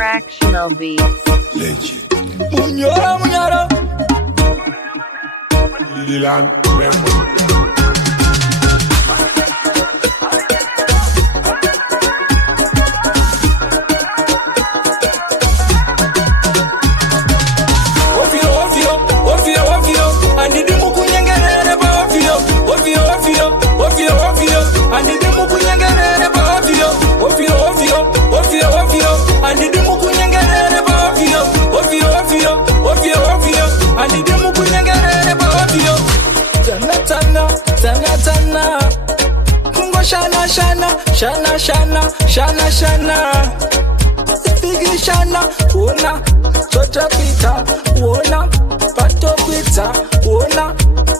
Fractional beats. Legend. Munyora, munyora. Lilan Member. Shana, shana, shana, shana, shana. Figi shana, ona, tota pita, ona, pato pita, ona,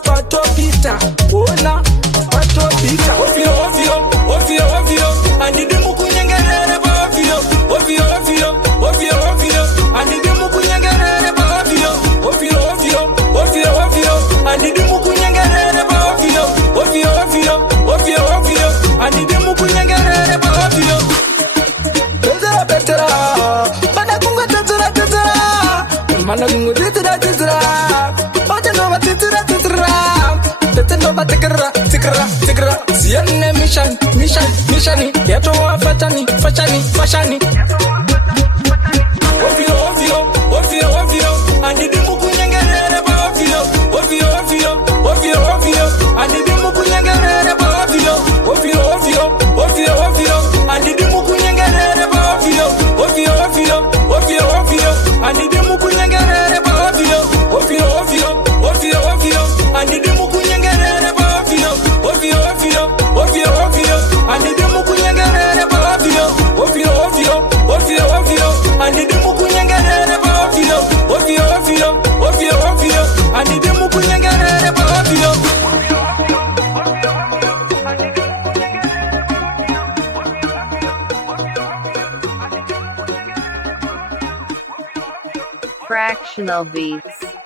pato pita, ona, pato pita. Ovio, ovio, ovio, ovio, andi demu kunyengerere ba ovio, ovio, ovio, ovio, ovio, andi demu kunyengerere ba ovio, ovio, ovio, ovio, ovio, andi demu kunyengerere ba ovio, ovio, ovio, ovio, ovio, andi demu kunyengerere ba ovio. Betera, betera, mana kunga tetera, tetera, mana kunga tetera, tetera, mana kunga tetera, tetera, tetera ba tekera, tekera, tekera. Sienne mission, mission, missioni, yeto wa fatani, fashani, fashani. Ovio, ovio, ovio, ovio, andi demu kunyengerere ba ovio, ovio, ovio, ovio, ovio, andi demu kunyengerere ba ovio, ovio, ovio, ovio, ovio, andi demu kunyengerere ba ovio, ovio, ovio, ovio, ovio, andi demu kunyengerere ba ovio, ovio, ovio, ovio, ovio, andi demu kunyengerere ba ovio, ovio, ovio, ovio, ovio, andi demu kunyengerere ba ovio, ovio, ovio, ovio, ovio, andi demu kunyengerere ba ovio, ovio, ovio, ovio, ovio, andi demu kunyengerere ba ovio. Fractional beats.